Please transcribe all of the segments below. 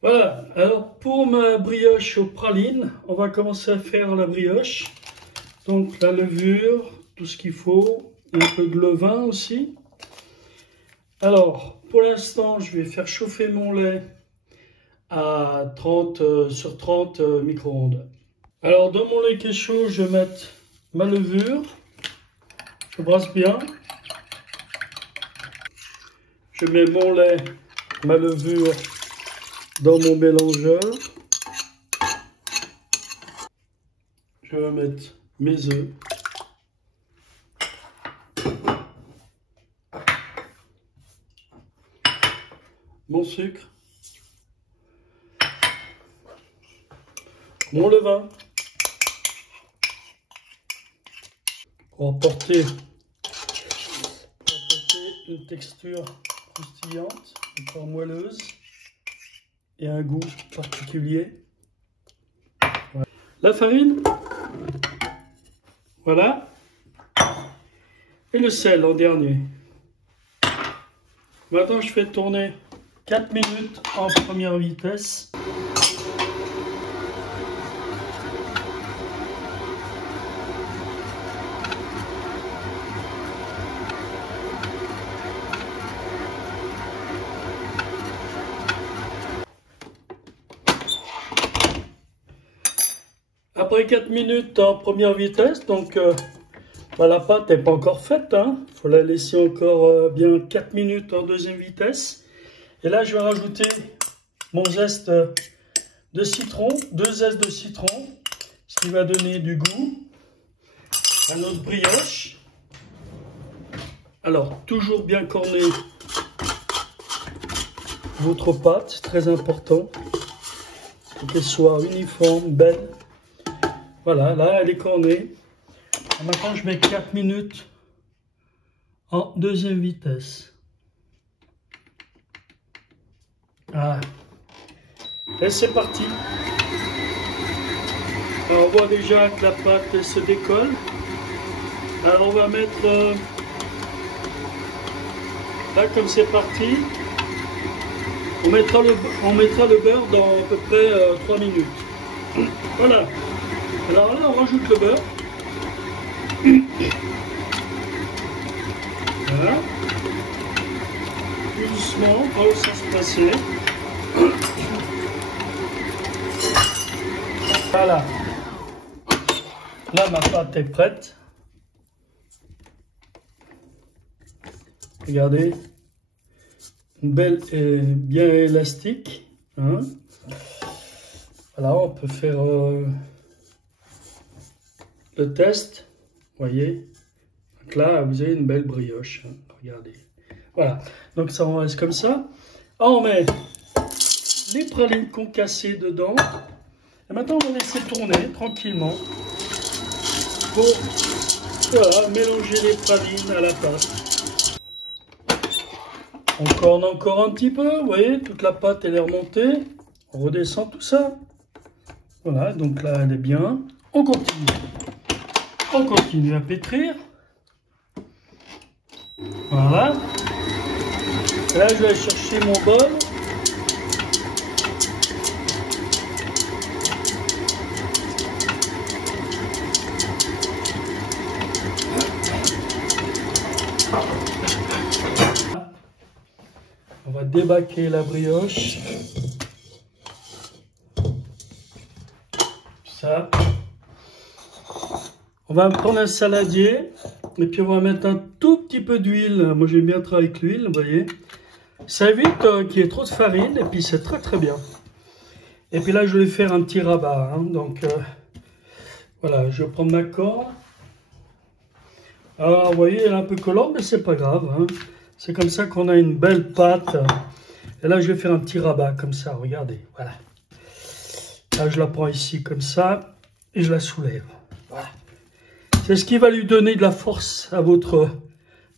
Voilà, alors pour ma brioche aux pralines, on va commencer à faire la brioche. Donc la levure, tout ce qu'il faut, un peu de levain aussi. Alors, pour l'instant, je vais faire chauffer mon lait à 30 sur 30 micro-ondes. Alors dans mon lait qui est chaud, je vais mettre ma levure. Je brasse bien. Je mets mon lait, ma levure dans mon mélangeur. Je vais mettre mes œufs. Mon sucre. Mon levain. Pour apporter une texture croustillante, encore moelleuse et un goût particulier. Voilà. La farine, voilà, et le sel en dernier. Maintenant je fais tourner 4 minutes en première vitesse. Après 4 minutes en première vitesse, donc la pâte n'est pas encore faite, hein. Il faut la laisser encore bien 4 minutes en deuxième vitesse. Et là, je vais rajouter mon zeste de citron, 2 zestes de citron, ce qui va donner du goût à notre brioche. Alors, toujours bien corner votre pâte, c'est très important, pour qu'elle soit uniforme, belle. Voilà, là, elle est cornée. Maintenant, je mets 4 minutes en deuxième vitesse. Ah. Et c'est parti. Alors, on voit déjà que la pâte se décolle. Alors, on va mettre... là, comme c'est parti, on mettra le beurre dans à peu près 3 minutes. Voilà. Alors là, on rajoute le beurre. Voilà. Tout doucement, dans le sens passé. Voilà. Là, ma pâte est prête. Regardez. Une belle et bien élastique. Hein. Voilà, on peut faire... le test, voyez, donc là vous avez une belle brioche, hein, regardez, voilà, donc ça on reste comme ça. On met les pralines concassées dedans, et maintenant on va laisser tourner tranquillement pour voilà, mélanger les pralines à la pâte. On corne encore un petit peu, vous voyez, toute la pâte elle est remontée, on redescend tout ça, voilà, donc là elle est bien, on continue. On continue à pétrir. Voilà. Et là, je vais aller chercher mon bol. On va débaquer la brioche. Ça. On va prendre un saladier et puis on va mettre un tout petit peu d'huile. Moi j'aime bien travailler avec l'huile, vous voyez. Ça évite qu'il y ait trop de farine et puis c'est très très bien. Et puis là je vais faire un petit rabat. Hein. Donc voilà, je vais prendre ma corne. Alors vous voyez, elle est un peu collante mais c'est pas grave. Hein. C'est comme ça qu'on a une belle pâte. Et là je vais faire un petit rabat comme ça, regardez. Voilà. Là je la prends ici comme ça et je la soulève. Voilà. C'est ce qui va lui donner de la force à votre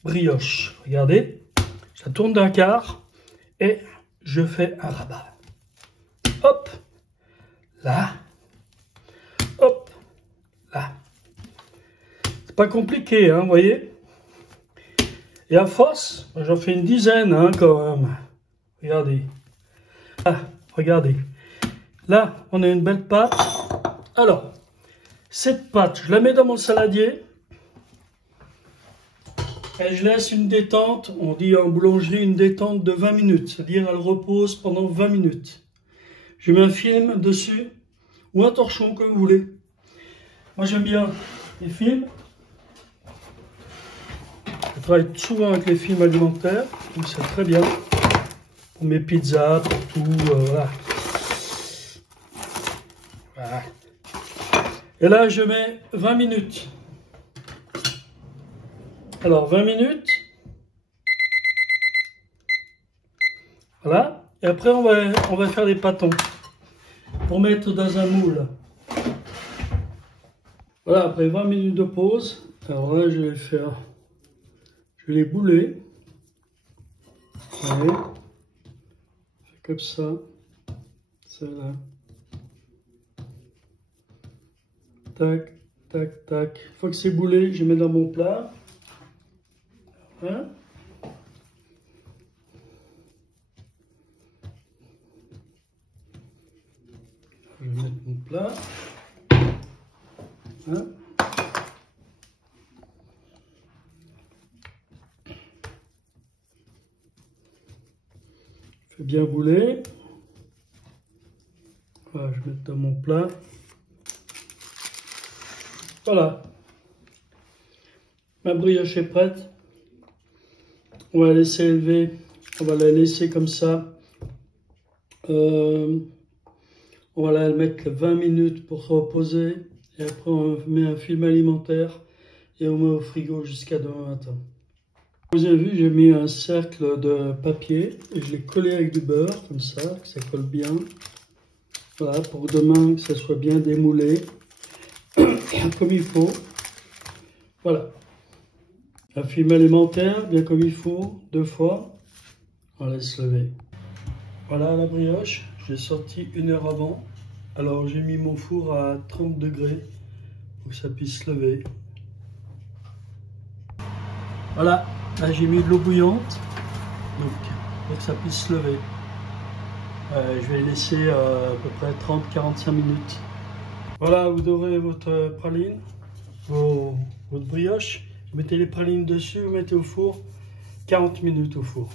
brioche. Regardez, je la tourne d'un quart et je fais un rabat. Hop, là, hop, là. C'est pas compliqué, hein, vous voyez. Et à force, j'en fais une dizaine, hein, quand même. Regardez. Ah, regardez. Là, on a une belle pâte. Alors, cette pâte, je la mets dans mon saladier. Et je laisse une détente, on dit en boulangerie une détente de 20 minutes. C'est-à-dire elle repose pendant 20 minutes. Je mets un film dessus, ou un torchon comme vous voulez. Moi j'aime bien les films. Je travaille souvent avec les films alimentaires, donc c'est très bien. Pour mes pizzas, pour tout, voilà. Voilà. Et là je mets 20 minutes. Alors 20 minutes. Voilà. Et après on va faire des pâtons pour mettre dans un moule. Voilà, après 20 minutes de pause, alors là je vais faire, je vais les bouler. Allez. Comme ça. Celle-là. Tac, tac, tac. Une fois que c'est boulé, je mets dans mon plat. Hein? Je vais mettre mon plat. Hein? Je fais bien bouler. Voilà, je vais mettre dans mon plat. Voilà. Ma brioche est prête. On va la laisser élever. On va la laisser comme ça. On va la mettre 20 minutes pour se reposer. Et après, on met un film alimentaire et on met au frigo jusqu'à demain matin. Vous avez vu, j'ai mis un cercle de papier et je l'ai collé avec du beurre, comme ça, que ça colle bien. Voilà, pour demain, que ça soit bien démoulé, comme il faut. Voilà. Un film alimentaire, bien comme il faut, 2 fois. On laisse lever. Voilà la brioche, je l'ai sortie 1 heure avant. Alors j'ai mis mon four à 30 degrés pour que ça puisse se lever. Voilà, là j'ai mis de l'eau bouillante, donc pour que ça puisse se lever. Je vais laisser à peu près 30-45 minutes. Voilà, vous dorez votre praline, votre brioche. Vous mettez les pralines dessus, vous mettez au four, 40 minutes au four.